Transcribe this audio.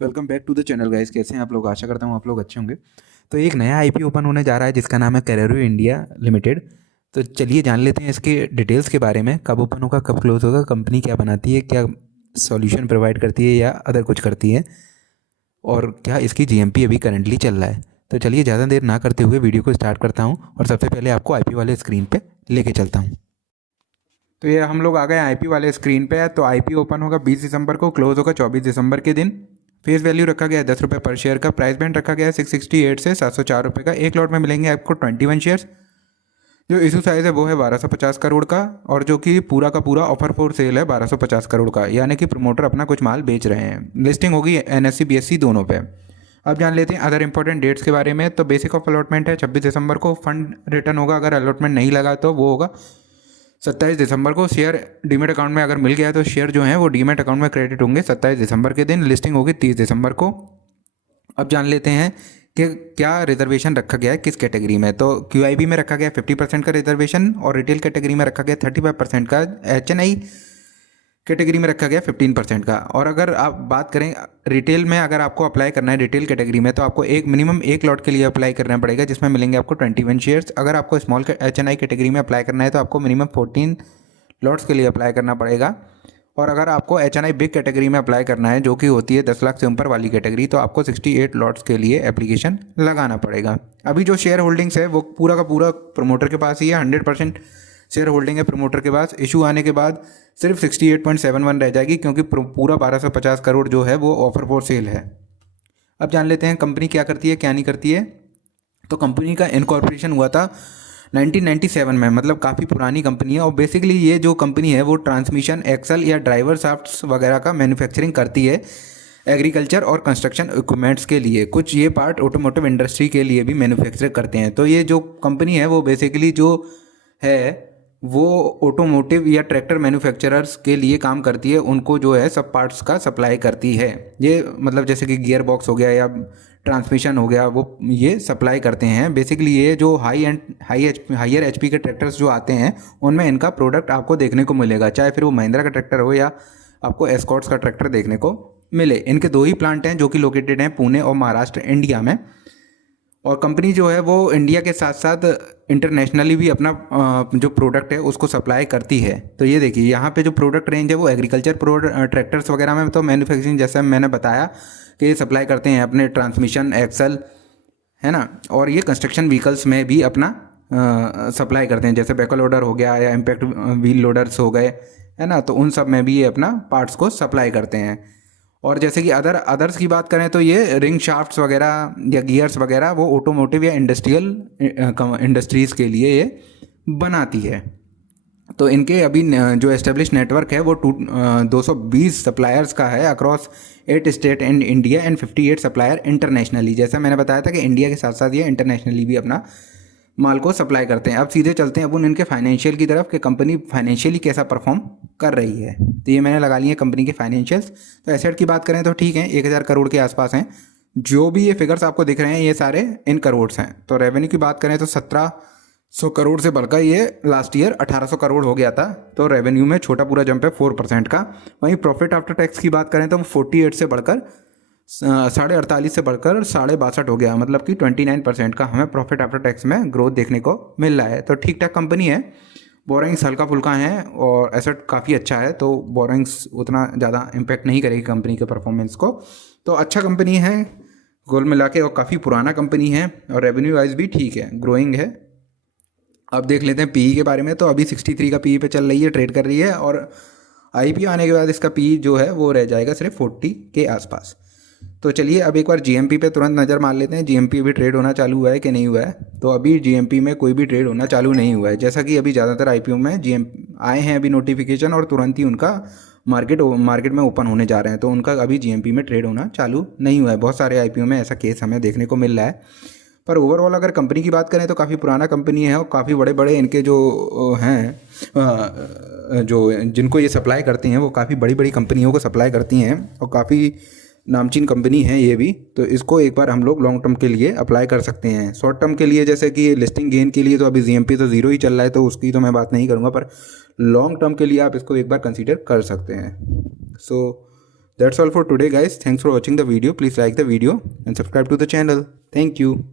Welcome back to the channel guys. कैसे हैं आप लोग? आशा करता हूँ आप लोग अच्छे होंगे। तो एक नया आईपीओ ओपन होने जा रहा है जिसका नाम है कैरेरो इंडिया लिमिटेड। तो चलिए जान लेते हैं इसके डिटेल्स के बारे में। कब ओपन होगा, कब क्लोज होगा, कंपनी क्या बनाती है, क्या सॉल्यूशन प्रोवाइड करती है या अदर कुछ करती है, और क्या इसकी जीएमपी अभी करंटली चल रहा है। तो चलिए ज़्यादा देर ना करते हुए वीडियो को स्टार्ट करता हूँ और सबसे पहले आपको आईपीओ वाले स्क्रीन पे लेके चलता हूँ। तो ये हम लोग आ गए आईपीओ वाले स्क्रीन पे। है तो आईपीओ ओपन होगा 20 दिसंबर को, क्लोज होगा 24 दिसंबर के दिन। फेस वैल्यू रखा गया है 10 रुपये पर शेयर का। प्राइस बैंड रखा गया है 668 से 704 रुपये का। एक लॉट में मिलेंगे आपको 21 शेयर्स। जो इशू साइज़ है वो है 1250 करोड़ का, और जो कि पूरा का पूरा ऑफर फॉर सेल है 1250 करोड़ का, यानी कि प्रमोटर अपना कुछ माल बेच रहे हैं। लिस्टिंग होगी एनएससी बीएससी दोनों पे। अब जान लेते हैं अदर इंपॉर्टेंट डेट्स के बारे में। तो बेसिक ऑफ अलॉटमेंट है 26 दिसंबर को। फंड रिटर्न होगा, अगर अलॉटमेंट नहीं लगा तो वो होगा 27 दिसंबर को। शेयर डीमेट अकाउंट में अगर मिल गया तो शेयर जो हैं वो डीमेट अकाउंट में क्रेडिट होंगे 27 दिसंबर के दिन। लिस्टिंग होगी 30 दिसंबर को। अब जान लेते हैं कि क्या रिजर्वेशन रखा गया है किस कैटेगरी में। तो क्यूआईबी में रखा गया 50% का रिजर्वेशन, और रिटेल कैटेगरी में रखा गया 35% का। एचएनआई कैटेगरी में रखा गया 15% का। और अगर आप बात करें रिटेल में, अगर आपको अप्लाई करना है रिटेल कैटेगरी में, तो आपको मिनिमम एक लॉट के लिए अप्लाई करना पड़ेगा जिसमें मिलेंगे आपको 21 शेयर्स। अगर आपको स्मॉल एचएनआई कैटेगरी में अप्लाई करना है तो आपको मिनिमम 14 लॉट्स के लिए अप्लाई करना पड़ेगा। और अगर आपको एचएनआई बिग कैटेगरी में अप्लाई करना है, जो कि होती है 10 लाख से ऊपर वाली कैटेगरी, तो आपको 68 लॉट्स के लिए एप्लीकेशन लगाना पड़ेगा। अभी जो शेयर होल्डिंग्स है वो पूरा का पूरा प्रमोटर के पास ही है। 100% शेयर होल्डिंग है प्रमोटर के पास। इशू आने के बाद सिर्फ 68.71 रह जाएगी, क्योंकि पूरा 1250 करोड़ जो है वो ऑफर फॉर सेल है। अब जान लेते हैं कंपनी क्या करती है क्या नहीं करती है। तो कंपनी का इनकॉर्पोरेशन हुआ था 1997 में, मतलब काफ़ी पुरानी कंपनी है। और बेसिकली ये जो कंपनी है वो ट्रांसमिशन एक्सल या ड्राइवर शाफ्ट्स वगैरह का मैन्युफैक्चरिंग करती है एग्रीकल्चर और कंस्ट्रक्शन इक्विपमेंट्स के लिए। कुछ ये पार्ट ऑटोमोटिव इंडस्ट्री के लिए भी मैन्युफैक्चर करते हैं। तो ये जो कंपनी है वो बेसिकली जो है वो ऑटोमोटिव या ट्रैक्टर मैन्युफैक्चरर्स के लिए काम करती है। उनको जो है सब पार्ट्स का सप्लाई करती है। ये मतलब जैसे कि गियर बॉक्स हो गया या ट्रांसमिशन हो गया, वो ये सप्लाई करते हैं। बेसिकली ये जो हायर एचपी के ट्रैक्टर्स जो आते हैं उनमें इनका प्रोडक्ट आपको देखने को मिलेगा, चाहे फिर वो महिंद्रा का ट्रैक्टर हो या आपको एस्कॉर्ट्स का ट्रैक्टर देखने को मिले। इनके दो ही प्लांट हैं जो कि लोकेटेड हैं पुणे और महाराष्ट्र, इंडिया में। और कंपनी जो है वो इंडिया के साथ साथ इंटरनेशनली भी अपना जो प्रोडक्ट है उसको सप्लाई करती है। तो ये देखिए यहाँ पे जो प्रोडक्ट रेंज है वो एग्रीकल्चर ट्रैक्टर्स वगैरह में तो मैन्युफैक्चरिंग, जैसा मैंने बताया कि ये सप्लाई करते हैं अपने ट्रांसमिशन एक्सल, है ना। और ये कंस्ट्रक्शन व्हीकल्स में भी अपना सप्लाई करते हैं, जैसे बैकल लोडर हो गया या इम्पैक्ट व्हील लोडर्स हो गए, है ना। तो उन सब में भी ये अपना पार्ट्स को सप्लाई करते हैं। और जैसे कि अदर्स की बात करें तो ये रिंग शाफ्ट्स वगैरह या गियर्स वगैरह वो ऑटोमोटिव या इंडस्ट्रीज़ के लिए ये बनाती है। तो इनके अभी जो एस्टेब्लिश नेटवर्क है वो 220 सप्लायर्स का है across 8 state and India and 58 supplier internationally. जैसा मैंने बताया था कि इंडिया के साथ साथ ये इंटरनेशनली भी अपना माल को सप्लाई करते हैं। अब सीधे चलते हैं अपन इनके फाइनेंशियल की तरफ कि कंपनी फाइनेंशियली कैसा परफॉर्म कर रही है। तो ये मैंने लगा लिए कंपनी के फाइनेंशियल्स। तो एसेट की बात करें तो ठीक है, 1000 करोड़ के आसपास हैं। जो भी ये फिगर्स आपको दिख रहे हैं ये सारे इन करोड्स हैं। तो रेवेन्यू की बात करें तो 1700 करोड़ से बढ़कर ये लास्ट ईयर 1800 करोड़ हो गया था। तो रेवेन्यू में छोटा पूरा जंप है 4% का। वहीं प्रॉफिट आफ्टर टैक्स की बात करें तो 48 से बढ़कर 48.5 से बढ़कर 62.5 हो गया, मतलब कि 29% का हमें प्रॉफिट आफ्टर टैक्स में ग्रोथ देखने को मिल रहा है। तो ठीक ठाक कंपनी है। बोरिंग्स हल्का फुल्का है और एसेट काफ़ी अच्छा है, तो बोरिंग्स उतना ज़्यादा इम्पैक्ट नहीं करेगी कंपनी के परफॉर्मेंस को। तो अच्छा कंपनी है गोल मिला के, और काफ़ी पुराना कंपनी है, और रेवेन्यू वाइज भी ठीक है, ग्रोइंग है। अब देख लेते हैं पीई के बारे में। तो अभी 63 का पीई पे चल रही है, ट्रेड कर रही है। और आईपीओ आने के बाद इसका पीई जो है वो रह जाएगा सिर्फ 40 के आसपास। तो चलिए अब एक बार जीएमपी पे तुरंत नज़र मार लेते हैं। जीएमपी भी ट्रेड होना चालू हुआ है कि नहीं हुआ है। तो अभी जीएमपी में कोई भी ट्रेड होना चालू नहीं हुआ है, जैसा कि अभी ज़्यादातर आईपीओ में जीएम आए हैं अभी नोटिफिकेशन, और तुरंत ही उनका मार्केट में ओपन होने जा रहे हैं। तो उनका अभी जीएमपी में ट्रेड होना चालू नहीं हुआ है। बहुत सारे आईपीओ में ऐसा केस हमें देखने को मिल रहा है। पर ओवरऑल अगर कंपनी की बात करें तो काफ़ी पुराना कंपनी है, और काफ़ी बड़े बड़े इनके जो हैं जो जिनको ये सप्लाई करती हैं वो काफ़ी बड़ी बड़ी कंपनियों को सप्लाई करती हैं, और काफ़ी नामचीन कंपनी है ये भी। तो इसको एक बार हम लोग लॉन्ग टर्म के लिए अप्लाई कर सकते हैं। शॉर्ट टर्म के लिए जैसे कि लिस्टिंग गेन के लिए तो अभी जीएमपी तो ज़ीरो ही चल रहा है, तो उसकी तो मैं बात नहीं करूँगा। पर लॉन्ग टर्म के लिए आप इसको एक बार कंसीडर कर सकते हैं। सो That's all for today, guys. Thanks for watching the video. Please like the video and subscribe to the channel. Thank you.